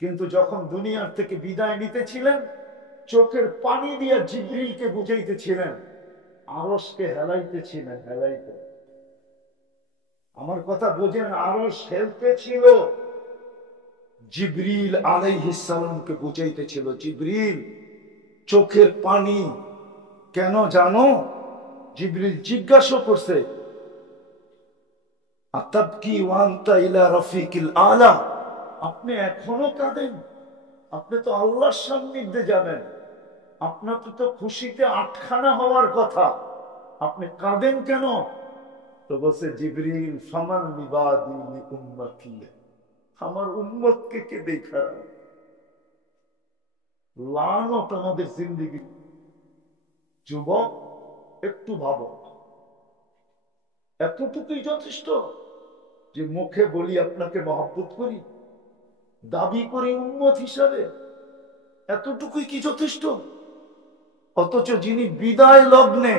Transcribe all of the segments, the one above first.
কিন্তু যখন দুনিয়ার থেকে বিদায় নিতেছিলেন, চোখের পানি দিয়ে জিবরিলকে বুঝাইতেছিলেন, আরশকে হেলাইতেছিলেন, হেলাইতে। আমার কথা বোঝেন, আরশ হেলতেছিল, জিবরিল আলাইহিস সালামকে বুঝাইতেছিল। জিবরিল, চোখের পানি কেন জানো? জিবরিল জিজ্ঞাসা করছে, আতাবকি ওয়ান্তা ইলা রফিকিল আলা, আপনি এখনো কাঁদেন? আপনি তো আল্লাহর সান্নিধ্যে যাবেন, আপনার তো খুশিতে আটখানা হওয়ার কথা, আপনি কাঁদেন কেন? তো বলছে জিবরিল, ফামান লিবাদি লি উম্মতি, আমার উম্মতকে কে দেখা। লানত আমাদের জিন্দেগি। যুবক, একটু ভাবো, এতটুকুই যথেষ্ট যে মুখে বলি আপনাকে মহব্বত করি, দাবি করি উম্মত হিসাবে, এতটুকুই কি যথেষ্ট? অথচ যিনি বিদায় লগ্নে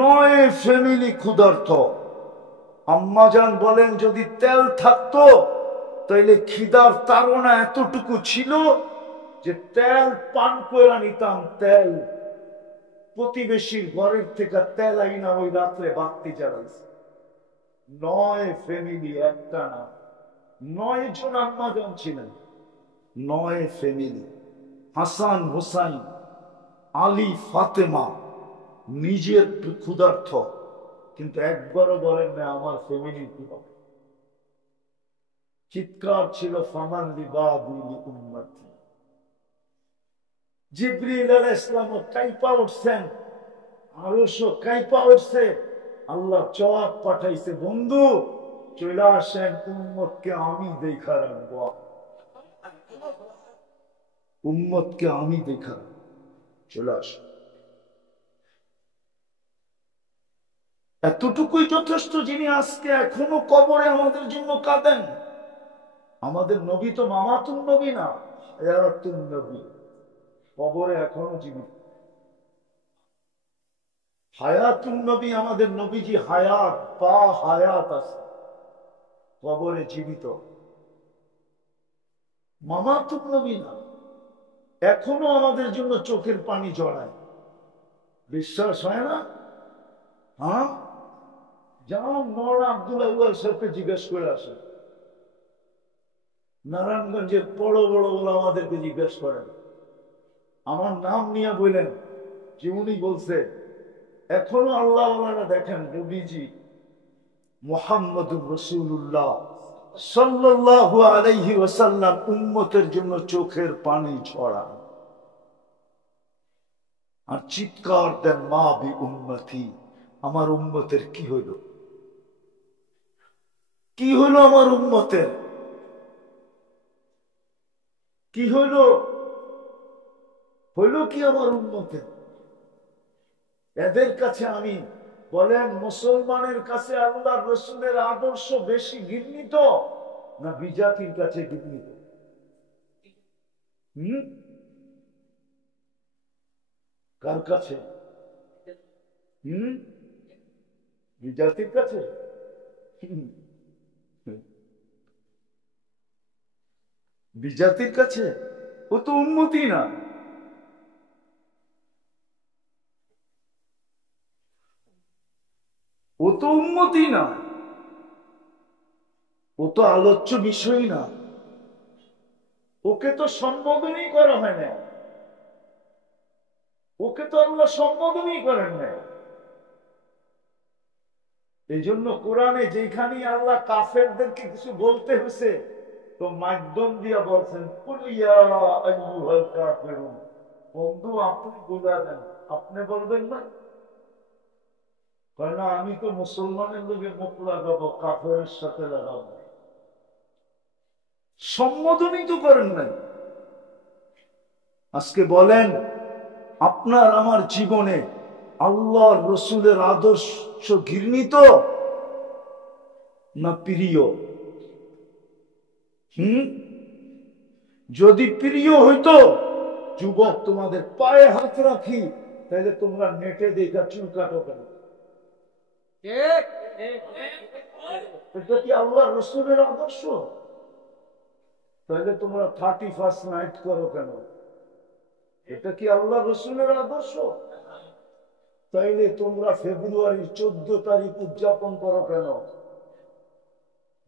9 ফ্যামিলি ক্ষুধার্ত, আম্মাজান বলেন যদি তেল থাকতো তাইলে খিদার তাড়না এতটুকু ছিল যে তেল পান করে নিতাম। তেল প্রতিবেশীর ঘরের থেকে তেল আইনা ওই রাত্রে বাতি জ্বালাইছে। 9 ফ্যামিলি, একটা না, 9 জন আম্মাজান ছিলেন, 9 ফ্যামিলি। হাসান হুসাইন, আলী ফাতেমা নিজের ক্ষুধার্থ, কিন্তু একবারও বলেন না আমার ফ্যামিলি কি হবে। চিৎকার ছিল ফামান লিবাদি লি উম্মতি। জিবরিল আলাইহিস সালাম কাইপা উঠছেন, আরশও কাইপা উঠছে। আল্লাহ জবাব পাঠাইছে, বন্ধু চলে আসেন, উম্মতকে আমি দেখা রাখবো, উম্মতকে আমি দেখা, চলে আসেন। এতটুকুই যথেষ্ট, যিনি আজকে এখনো কবরে আমাদের জন্য কাঁদেন। আমাদের নবী তো মামাতুন নবী না, হায়াতুন নবী, কবরে এখনো জীবিত। হায়াতুন নবী, আমাদের নবীজি হায়াত বা হায়াত আছে, কবরে জীবিত। মামাতুন নবী না, এখনো আমাদের জন্য চোখের পানি জড়ায়। বিশ্বাস হয় না? হ্যাঁ, যাও মৌলানা আব্দুল আউয়াল সাহেবকে জিজ্ঞেস করে আসে, নারায়ণগঞ্জের বড় বড় ওলামাদেরকে জিজ্ঞেস করেন, আমার নাম নিয়ে বললেন যে উনি বলছে এখনো আল্লাহ ওয়ালারা দেখেন নবীজি মুহাম্মদুর রাসূলুল্লাহ সাল্লাল্লাহু আলাইহি ওয়াসাল্লাম উম্মতের জন্য চোখের পানি ঝরান আর চিৎকার দেন, মা বি উম্মতি, আমার উম্মতের কি হইল, কি হইল আমার উম্মতের, কি হইল, হইল কি আমার উম্মতের? এদের কাছে আমি, বলেন মুসলমানের কাছে আল্লাহর রাসূলের আদর্শ বেশি ঘৃণিত না বিজাতির কাছে ঘৃণিত? কার কাছে? বিজাতির কাছে। বিজাতির কাছে ও তো উন্মতি না, ও তো উন্মতি না, ও তো আলোচ্য বিষয় না, ওকে তো সম্বোধনই করা হয় না, ওকে তো আল্লাহ সম্বোধনই করেন না। এই জন্য কোরআনে যেখানেই আল্লাহ কাফেরদেরকে কিছু বলতে হয়েছে তো মাধ্যম দিয়া বলছেন, কুল ইয়া আইয়ুহাল কাফিরুন, বন্ধু আপনি বুঝা দেন, আপনি বলবেন না? কারণ আমি তো মুসলমানের লোকে মুখ লাগাবো, কাফেরের সাথে লাগাবো, সম্বোধনই তো করেন নাই। আজকে বলেন আপনার আমার জীবনে আল্লাহর রসুলের আদর্শ ঘৃণিত না প্রিয়? যদি প্রিয় হইতো, যুবক তোমাদের পায়ে হাত রাখি, তাহলে তোমরা নেটে দেখা চুল কাটো কেন? এটা কি আল্লাহর রসুলের আদর্শ? তাহলে তোমরা 31st নাইট করো কেন? এটা কি আল্লাহ রসুলের আদর্শ? তাইলে তোমরা ফেব্রুয়ারির 14 তারিখ উদযাপন করো কেন?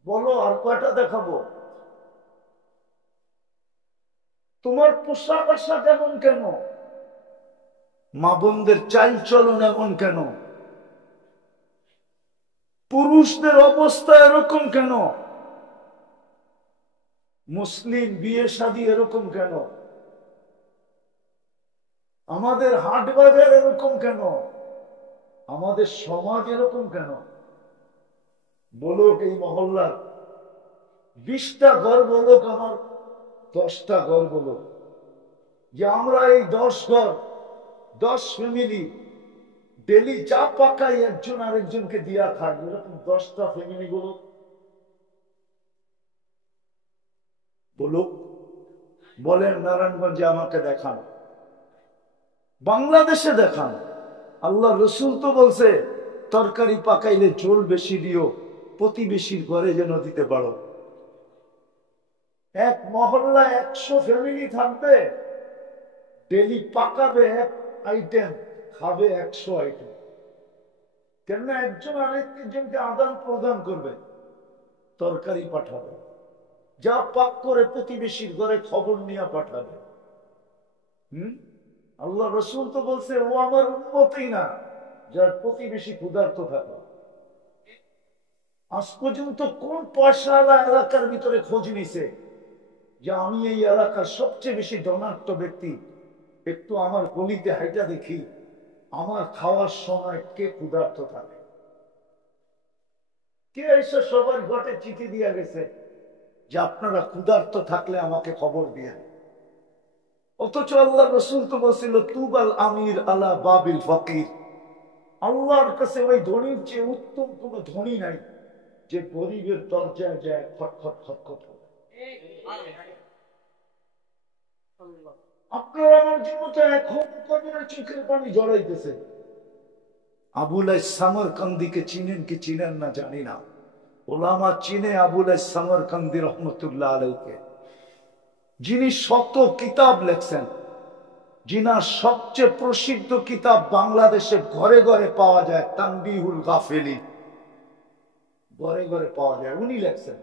বলো, আর কয়টা দেখাবো? তোমার পোশাক আশাক এমন কেন? মা বোনদের চাল চলন এমন কেন? পুরুষদের অবস্থা এরকম কেন? মুসলিম বিয়ে শাদী এরকম কেন? আমাদের হাট বাজার এরকম কেন? আমাদের সমাজ এরকম কেন? বলুক এই মহল্লার 20টা ঘর, বলুক আমার 10টা ঘর, বলুক যে আমরা এই 10 ঘর, 10 ফ্যামিলি ডেলি চা পাকাই একজন আরেকজনকে দিয়া খাই, এরকম 10টা ফ্যামিলি বলুক। বলুক, বলেন নারায়ণগঞ্জে আমাকে দেখান, বাংলাদেশে দেখান। আল্লাহ রসুল তো বলছে তরকারি পাকাইলে ঝোল বেশি দিও, প্রতিবেশীর ঘরে যেন দিতে পারো। এক মহল্লা 100 ফ্যামিলি থাকবে, ডেলি পাকাবে 1 আইটেম, খাবে 100 আইটেম। কেন? একজন আরেকজনকে আদান প্রদান করবে, তরকারি পাঠাবে, যা পাক করে প্রতিবেশীর ঘরে খবর নিয়ে পাঠাবে। আল্লাহ রসুল তো বলছে ও আমার উম্মতই না যার প্রতিবেশী ক্ষুধার্ত থাকে। আজ পর্যন্ত কোন পয়সাওয়ালা এলাকার ভিতরে খোঁজ নিছে যে আমি এই এলাকার সবচেয়ে বেশি ধনাঢ্য ব্যক্তি, একটু আমার গলিতে হাইটা দেখি আমার খাওয়ার সময় কে ক্ষুধার্ত থাকে? কে এসে সবার ঘটে চিঠি দিয়া গেছে যে আপনারা ক্ষুধার্ত থাকলে আমাকে খবর দিয়ে? অথচ আল্লাহ রসুল তো বলছিল তুবাল আমির আলা বাবিল ফকির, আল্লাহর কাছে ওই ধনীর চেয়ে উত্তম কোন ধনী নাই যে গরিবের দরজায় যায় খটখট খটখট করে। আপনার আমার জন্য তো এখন কবরের চোখের পানি জড়াইতেছে। আবুল সামরকান্দিকে চিনেন কি চিনেন না জানি না, ওলামা চিনে আবুল সামরকান্দি রহমতুল্লাহ আলাইকে, যিনি শত কিতাব লেখছেন, যিনার সবচেয়ে প্রসিদ্ধ কিতাব বাংলাদেশে ঘরে ঘরে পাওয়া যায়, তানবিহুল গাফিলিন, ঘরে ঘরে পাওয়া যায়। উনি লেখছেন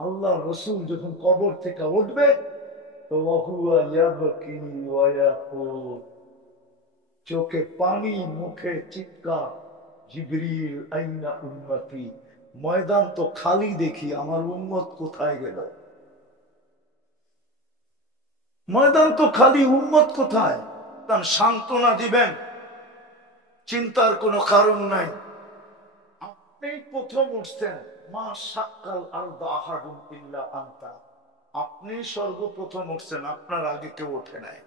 আল্লাহ রসুল যখন কবর থেকে উঠবে তো চোখে পানি, মুখে চিৎকার, জিবরিল আইনা উম্মতি, ময়দান তো খালি দেখি, আমার উম্মত কোথায় গেল? ময়দান তো খালি, উম্মত কোথায়? সান্ত্বনা দিবেন, চিন্তার কোনো কারণ নাই। আপনি প্রথম উঠছেন, মা সাক্কাল আরদা আহাদুন ইল্লা আনতা, আপনি সর্বপ্রথম উঠছেন, আপনার আগে কেউ ওঠে নাই।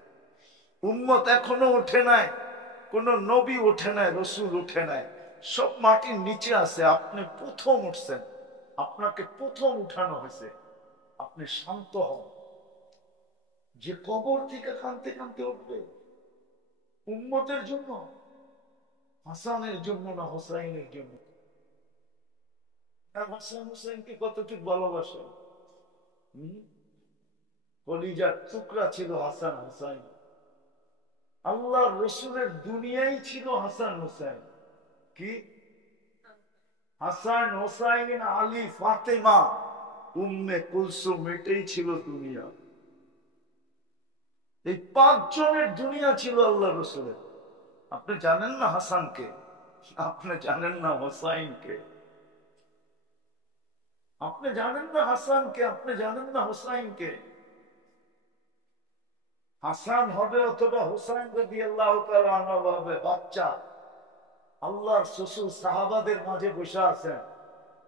উম্মত এখনো ওঠে নাই, কোন নবী ওঠে নাই, রসুল ওঠে নাই, সব মাটির নিচে আছে। আপনি প্রথম উঠছেন, আপনাকে প্রথম উঠানো হয়েছে। আপনি শান্ত হন, যে কবর থেকে কাঁদতে কাঁদতে উঠবে উম্মতের জন্য, হাসানের জন্য না হোসাইনের জন্য? হাসান হোসেনকে কতটুকু ভালোবাসে, কলিজার টুকরা ছিল হাসান হোসাইন। আল্লাহ রসুলের দুনিয়াই ছিল হাসান হোসেন। কি হাসান হোসাইন, আলী, ফাতেমা, উম্মে কুলসুম, এটাই ছিল দুনিয়া। এই 5 জনের দুনিয়া ছিল আল্লাহ রসুলের। আপনি জানেন না হাসানকে, আপনি জানেন না হোসাইনকে, আপনি জানেন না হাসানকে, আপনি জানেন না হোসাইনকে। হাসান হবে অথবা হোসাইন রাদিয়াল্লাহু তাআলা আনহু হবে বাচ্চা, আল্লাহর শ্বশুর সাহাবাদের মাঝে বসে আছেন,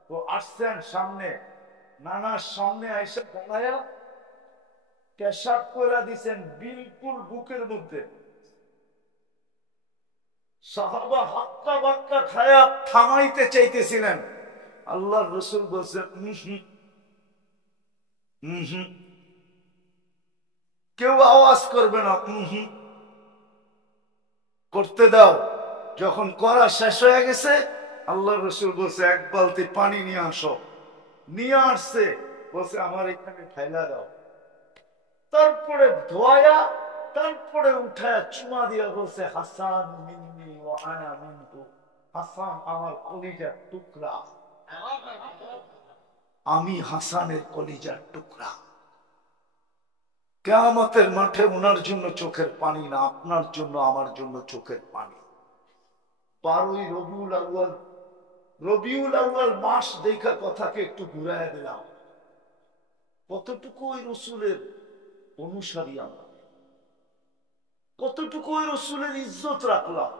তো আসছেন সামনে, নানার সামনে আইসা দাঁড়ায়া পেশাব করে দিছেন বিলকুল বুকের মধ্যে। সাহাবা হাক্কা বাক্কা খায়া থামাইতে চাইতেছিলেন, আল্লাহর রাসূল বলছেন কেউ আওয়াজ করবে না, করতে দাও। যখন করা শেষ হয়ে গেছে আল্লাহর রাসূল বলছে 1 বালতি পানি নিয়ে আসো। নিয়ে আসছে, বলছে আমার এখানে ঠাইলা দাও। তারপরে ধোয়া, তারপরে উঠায় চুমা দিয়া বলছে হাসান মিন্নি ও আনা মিনহু, হাসান আমার কলিজার টুকরা, আমি হাসানের কলিজার টুকরা। কিয়ামতের মাঠে ওনার জন্য চোখের পানি না, আপনার জন্য আমার জন্য চোখের পানি। 12ই রবিউল আউয়াল মাস দেখা কথাকে একটু ঘুরাইয়া দিলাম। কতটুকু ওই রসুলের অনুসারী আমরা, কতটুকু ওই রসুলের ইজ্জত রাখলাম,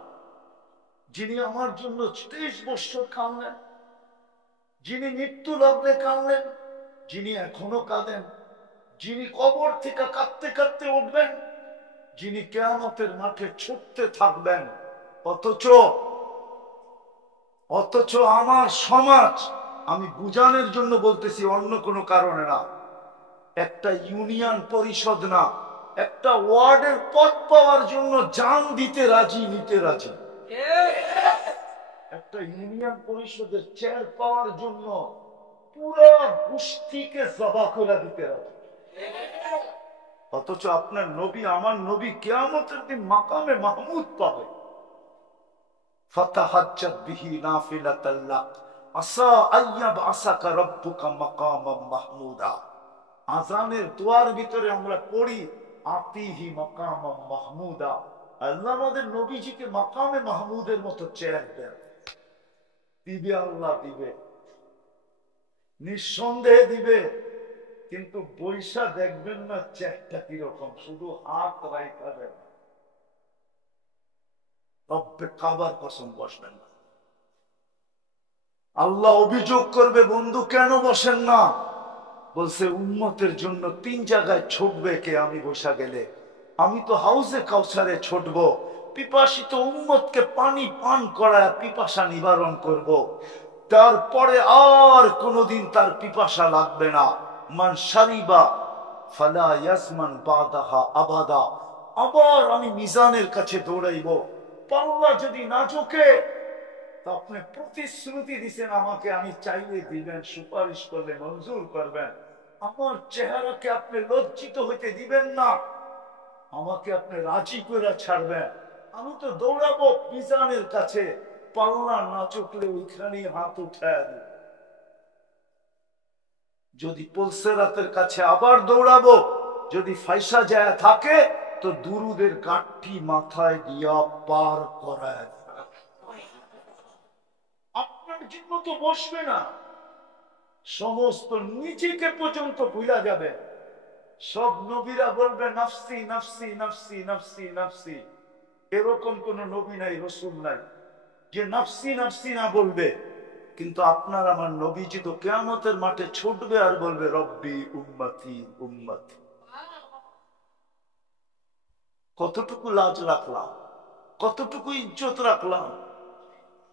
যিনি আমার জন্য 23 বছর কাঁদলেন, যিনি মৃত্যু লগ্নে কাঁদলেন, যিনি এখনো কাঁদেন, যিনি কবর থেকে কাঁদতে কাঁদতে উঠবেন, যিনি কিয়ামতের মাঠে ছুটতে থাকবেন। অথচ আমার সমাজ, আমি বুঝানোর জন্য বলতেছি, অন্য কোনো কারণে না, একটা ইউনিয়ন পরিষদ না, একটা ওয়ার্ডের পদ পাওয়ার জন্য জান দিতে রাজি, নিতে রাজি। একটা ইউনিয়ন পরিষদের চেয়ার পাওয়ার জন্য পুরো গোষ্ঠীকে জবা করে দিতে রাজি। অথচ আপনার নবী, আমার নবী কিয়ামতের দিন মাকামে মাহমুদ পাবে। ফাতাহাজ্জাত বিহি নাফিলাতাল লাক আসা আইয়াব আসাকা রাব্বুকা মাকামাম মাহমুদা। আজানের দোয়ার ভিতরে আমরা পড়ি আতিহি মাকামাম মাহমুদা, আল্লাহ আমাদের নবীজিকে মাকামে মাহমুদের মতো চেয়ার দেন। দিবে আল্লাহ, দিবে, নিঃসন্দেহে দিবে, কিন্তু বৈশা দেখবেন না চেয়ারটা কিরকম, শুধু হাত রাইখাবেন, রব্বে কাবার কসম বসবেন না। আল্লাহ অভিযোগ করবে, বন্ধু কেন বসেন না? বলছে উম্মতের জন্য 3 জায়গায় ছুটবে কে আমি বসা গেলে? আমি তো হাউজে কাউসারে ছুটবো, পিপাসিত উম্মতকে পানি পান করায় পিপাসা নিবারণ করব। তারপরে আর কোনোদিন তার পিপাসা লাগবে না। মান শারিবা ফালা ইয়াসমান বাদাহা আবাদা। আবার আমি মিজানের কাছে দৌড়াইব, পাল্লা যদি না ঝোঁকে, তো আপনি প্রতিশ্রুতি দিচ্ছেন আমাকে, আমি চাইলে দিবেন, সুপারিশ করলে মঞ্জুর করবেন, আমার চেহারাকে আপনি লজ্জিত হইতে দিবেন না, আমাকে আপনি রাজি করে ছাড়বেন। আমি তো দৌড়াবো মিজানের কাছে, পাল্লা না চুকলে ওইখানে হাত উঠায় দিব। যদি পুলসেরাতের কাছে আবার দৌড়াবো, যদি ফাইসা যায় থাকে, তো দুরুদের গাঠি মাথায় দিয়া পার করায় আপনার জন্য তো বসবে না। সমস্ত নিজেকে পর্যন্ত ভুলা যাবে। সব নবীরা বলবে নাফসি নাফসি নাফসি নাফসি নাফসি। এরকম কোন নবী নাই, রসুল নাই যে নাফসি নাফসি না বলবে। কিন্তু আপনার আমার নবীজি তো কিয়ামতের মাঠে ছুটবে আর বলবে রব্বি উম্মতি উম্মতি। কতটুকু লাজ রাখলাম, কতটুকু ইজ্জত রাখলাম।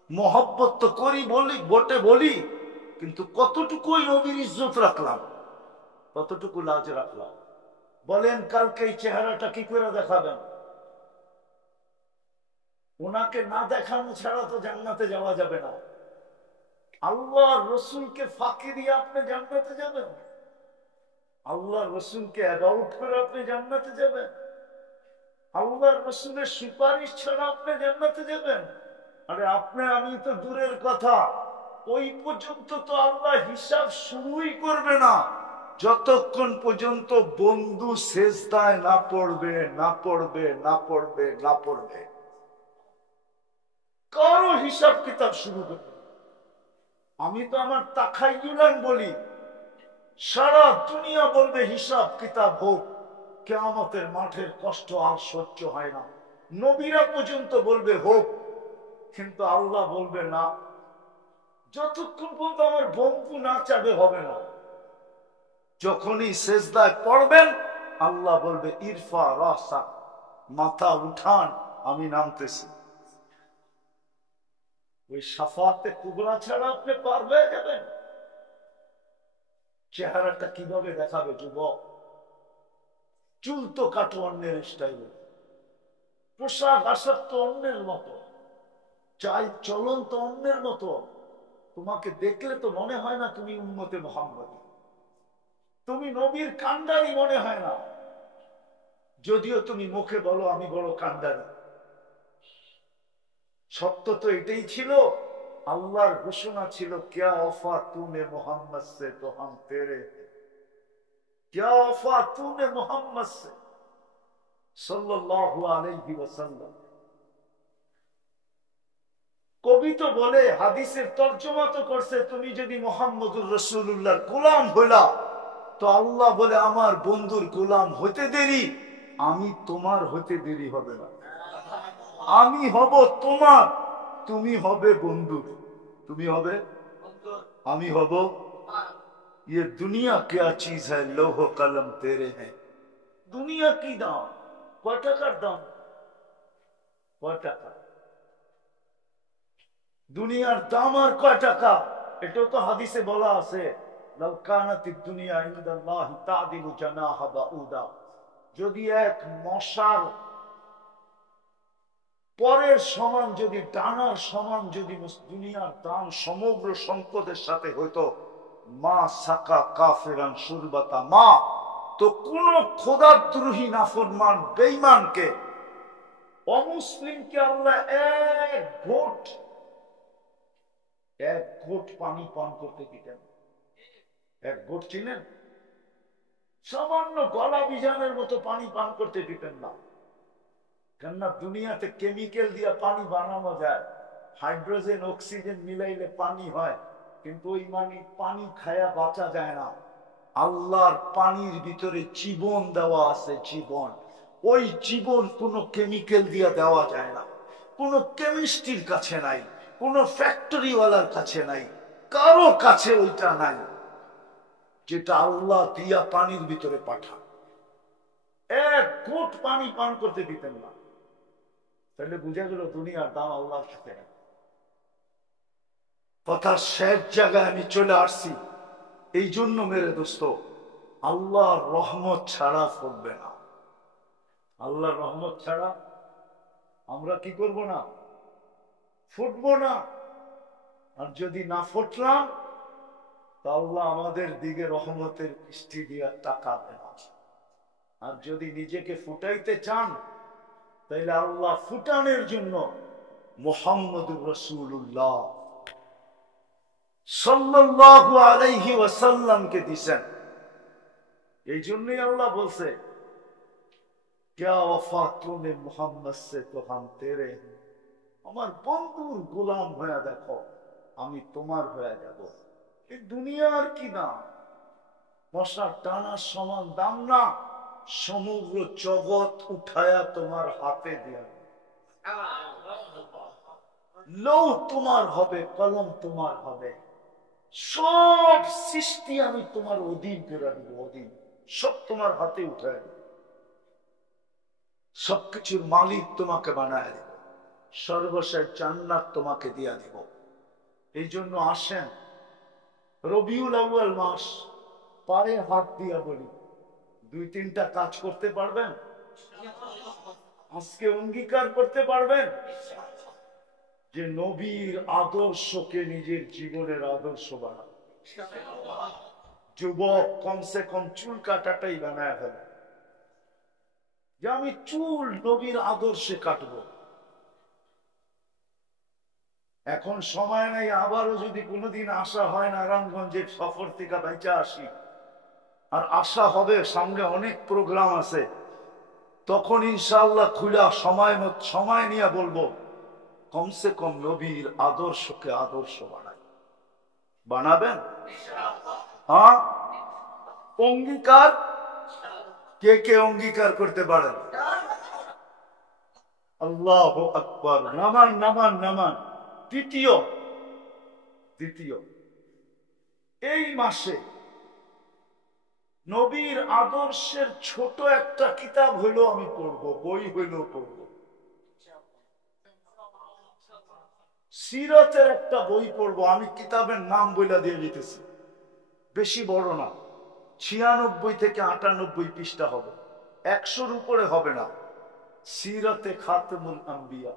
মোহব্বত তো করি, বলি বটে বলি, কিন্তু কতটুকু নবীর ইজ্জত রাখলাম, কতটুকু লাজ রাখলাম। বলেন কালকে এই চেহারাটা কি করে দেখাবেন? ওনাকে না দেখানো ছাড়া তো জান্নাতে যাওয়া যাবে না। আল্লাহ রসুলকে ফাঁকি দিয়ে আপনি জান্নাতে যাবেন? আল্লাহ রসুলকে অ্যাবাউট করে আপনি জান্নাতে যাবেন? আল্লাহ রসুলের সুপারিশ ছাড়া আপনি জান্নাতে যাবেন? আরে আপনি আমি তো দূরের কথা, ওই পর্যন্ত তো আল্লাহ হিসাব শুরুই করবে না যতক্ষণ পর্যন্ত বন্ধু সেজদায় না পড়বে, না পড়বে, না পড়বে, না পড়বে। কারো হিসাব কিতাব শুরু করবে। আমি তো আমার তাখাইয়ুলান বলি, সারা দুনিয়া বলবে হিসাব কিতাব হোক, কিয়ামতের মাঠের কষ্ট আর সহ্য হয় না। নবীরা পর্যন্ত বলবে হোক, কিন্তু আল্লাহ বলবে না। যতক্ষণ পর্যন্ত আমার বন্ধু না চাবে হবে না। যখনই সেজদায় পড়বেন, আল্লাহ বলবে ইরফা রাসা, মাথা উঠান, আমি নামতেছি। ওই শাফাতে কুবরা ছাড়া আপনি পার হয়ে যাবেন? চেহারাটা কিভাবে দেখাবে যুবক? চুল তো কাটো অন্যের স্টাইলে, পোশাক আশাক তো অন্যের মতো, চাল চলন তো অন্যের মতো। তোমাকে দেখলে তো মনে হয় না তুমি উম্মতে মুহাম্মদ, তুমি নবীর কান্ডারি মনে হয় না। যদিও তুমি মুখে বলো আমি বড় কান্ডারি, সত্য তো এটাই ছিল। আল্লাহর ঘোষণা ছিল, ক্যা ওফা তুমে মোহাম্মদ সে তো হাম তেরে, ক্যা ওফা তুমে মোহাম্মদ সে সাল্লাল্লাহু আলাইহি ওয়াসাল্লাম। কবি তো বলে, হাদিসের তর্জমা তো করছে, তুমি যদি মুহাম্মদুর রাসূলুল্লাহর গোলাম হইলা, তো আল্লাহ বলে আমার বন্ধুর গোলাম হইতে দেরি, আমি তোমার হইতে দেরি হবে না। আমি হব তোমার, তুমি হবে বন্ধুর। তুমি হবে, আমি হব। ये दुनिया क्या चीज है, लौह कलम तेरे हैं। দুনিয়া কি দাম? কয় টাকার দাম? কয় টাকা? দুনিয়ার দাম আর কয় টাকা? এটাও তো হাদিসে বলা আছে, লাউ কানাতিদ দুনিয়া ইনদাল্লাহি তা'দিলু জানাহা বাউদা। যদি এক মশার পরের সমান, যদি ডানার সমান যদি দুনিয়ার দাম সমগ্র সম্পদের সাথে হইতো, মা সাকা কাফিরান শুরবাতা মা, তো কোন খোদাদ্রোহী নাফরমান বেঈমানকে, অমুসলিমকে আল্লাহ এক ঘোট পানি পান করতে দিতেন। এক ঘোট চিনেন? সামান্য গলা বিজানের মতো পানি পান করতে দিতেন না। কেননা দুনিয়াতে কেমিক্যাল দিয়ে পানি বানানো যায়, হাইড্রোজেন অক্সিজেন মিলাইলে পানি হয়, কিন্তু ওই পানি খায়া বাঁচা যায় না। আল্লাহর পানির ভিতরে জীবন দেওয়া আছে, জীবন। ওই জীবন কোনো কেমিক্যাল দিয়ে দেওয়া যায় না, কোনো কেমিস্ট্রির কাছে নাই, কোনো ফ্যাক্টরিওয়ালার কাছে নাই, কারো কাছে ওইটা নাই, যেটা আল্লাহ দিয়া পানির ভিতরে পাঠান। এক ঘুট পানি পান করতে দিতেন না। তাহলে বুঝা গেল দুনিয়ার দাম আল্লাহর সাথে। কথার শেষ জায়গায় আমি চলে আসছি, এই জন্য মেরে দোস্ত, আল্লাহর রহমত ছাড়া ফুটবে না। আল্লাহর রহমত ছাড়া আমরা কি করব না? ফুটবো না। আর যদি না ফুটলাম, তা আল্লাহ আমাদের দিকে রহমতের বৃষ্টি দিয়া টাকা দেন। আর যদি নিজেকে ফুটাইতে চান, তাইলে আল্লাহ ফুটানোর জন্য মুহাম্মদুর রাসূলুল্লাহ সাল্লাল্লাহু আলাইহি ওয়াসাল্লামকে দিছেন। এই জন্যই আল্লাহ বলছে, ক্যা ওফা তুমে মুহাম্মদ সে তো হাম তেরে, আমার বন্ধুর গোলাম হয়ে দেখো, আমি তোমার হয়ে যাব। এই দুনিয়ার কি দাম? মশার টানার সমান দাম না। সমগ্র জগৎ উঠায়া তোমার হাতে দেয়া, লৌহ তোমার হবে, কলম তোমার হবে, সব সৃষ্টি আমি তোমার অধীন করে দিব, অধীন, সব তোমার হাতে উঠায় দেব। সবকিছুর মালিক তোমাকে বানায় দেব, সর্বশেষ জান্নাত তোমাকে দিয়া দিব। এই জন্য আসেন, রবিউল আউয়াল মাস, পায়ে হাত দিয়া বলি, 2-3টা কাজ করতে পারবেন? আজকে অঙ্গীকার করতে পারবেন যে নবীর আদর্শকে নিজের জীবনের আদর্শ বানাবে? যুবক কমসে কম চুল কাটাটাই বানায় ফেলে, যে আমি চুল নবীর আদর্শে কাটবো। এখন সময় নাই, আবারও যদি কোনোদিন আসা হয় নারায়ণগঞ্জের সফর থেকে বাইচা আসি, আর আশা হবে, সামনে অনেক প্রোগ্রাম আছে, তখন ইনশাআল্লাহ খুলা সময় নিয়ে বলবো, কমসে কম নবীর আদর্শকে আদর্শ বানাই। বানাবেন? হ্যাঁ, অঙ্গীকার। কে কে অঙ্গীকার করতে পারেন? আল্লাহু আকবার। নামান নামান নামান। দ্বিতীয় এই মাসে নবীর আদর্শের ছোট একটা কিতাব হইলো আমি পড়বো, বই হইলেও পড়বো। সিরাতের একটা বই পড়বো। আমি কিতাবের নাম বইলা দিয়ে দিতেছি, বেশি বড় না, 96 থেকে 98 পৃষ্ঠা হবে, 100-র উপরে হবে না। সিরাতে খাতেমুল আম্বিয়া,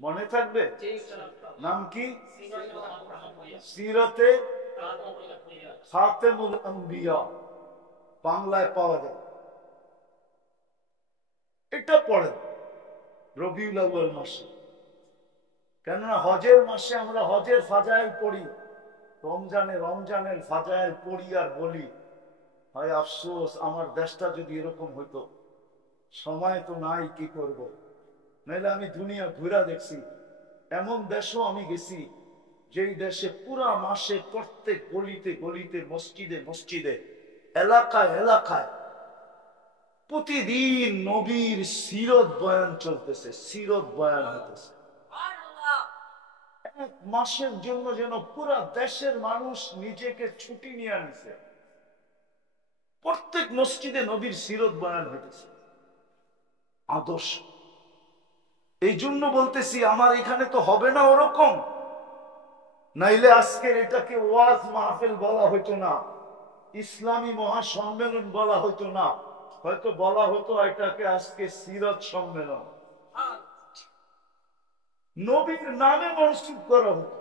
মনে থাকবে? নাম কি? সিরাতে খাতেমুল আম্বিয়া, বাংলায় পাওয়া যায়। এটা পড়েন রবিউল আউয়াল মাসে, কেননা হজের মাসে আমরা হজের ফাজাইল পড়ি, রমজানের ফাজাইল পড়ি আর বলি হয় আফসোস আমার দেশটা যদি এরকম হইতো, সময় তো নাই, কি করব। নাইলে আমি দুনিয়া ঘুরা দেখছি, এমন দেশও আমি গেছি যেই দেশে পুরা মাসে প্রত্যেক গলিতে গলিতে মসজিদে মসজিদে এলাকায় এলাকায় প্রতিদিন নবীর সিরত বয়ান চলতেছে, সিরত বয়ান হতেছে। এক মাসের জন্য যেন পুরা দেশের মানুষ নিজেকে ছুটি নিয়ে আনছে, প্রত্যেক মসজিদে নবীর সিরত বয়ান হইতেছে। আদর্শ। এই জন্য বলতেছি আমার এখানে তো হবে না ওরকম, নাইলে আজকের এটাকে ওয়াজ মাহফিল বলা হইতো না, ইসলামী মহাসম্মেলন বলা হইতো না, হয়তো বলা হতো এটাকে আজকে সিরত সম্মেলন, নবীর নামে মনসুব করা হতো।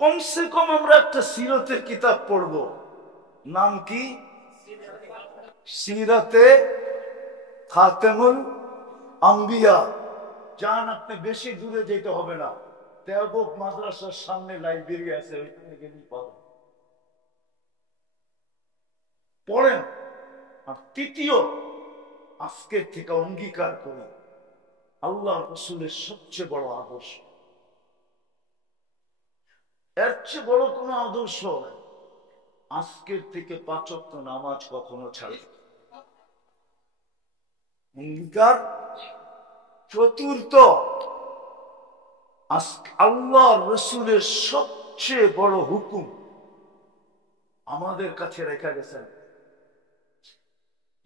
কমসে কম আমরা একটা সিরতের কিতাব পড়বো, নাম কি? সিরাতে খাতেমুল আম্বিয়া। যান, আপনি বেশি দূরে যেতে হবে না, তেয়াবুক মাদ্রাসার সামনে লাইব্রেরি আছে, ওইখানে গেলেই পাবেন, পড়েন। আর তৃতীয়, আজকের থেকে অঙ্গীকার করি আল্লাহ রসুলের সবচেয়ে বড় আদর্শ, এর চেয়ে বড় কোন আদর্শ নাই। আজকের থেকে 5 ওয়াক্ত নামাজ কখনো ছাড়বে অঙ্গীকার। চতুর্থ, আল্লাহ রসুলের সবচেয়ে বড় হুকুম আমাদের কাছে রেখা গেছেন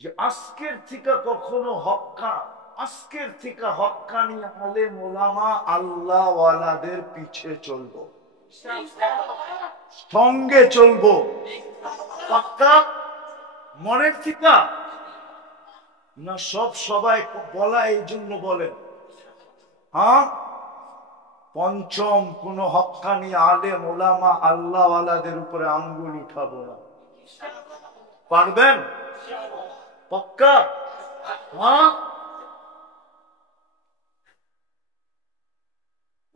যে আজকের থেকে কখনো আজকের থেকে হক্কানি আলেম ওলামা আল্লাহ ওয়ালাদের পিছে চলবো, সঙ্গে চলবো, পাক্কা? মনের থেকে না সব সবাই বলা এই জন্য বলেন? হ্যাঁ। পঞ্চম, কোন হক্কানি আলেম ওলামা আল্লাহ ওয়ালাদের উপরে আঙ্গুল উঠাবো না। পারবেন? পাক্কা? হ্যাঁ।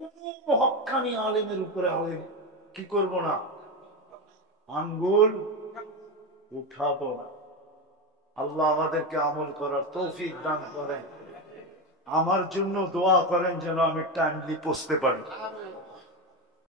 কোন হক্কানি আলেমের উপরে আলেম কি করব না, আঙ্গুল উঠাবো না। আল্লাহ আমাদেরকে আমল করার তৌফিক দান করেন। আমার জন্য দোয়া করেন যেন আমি টাইমলি পৌঁছতে পারি।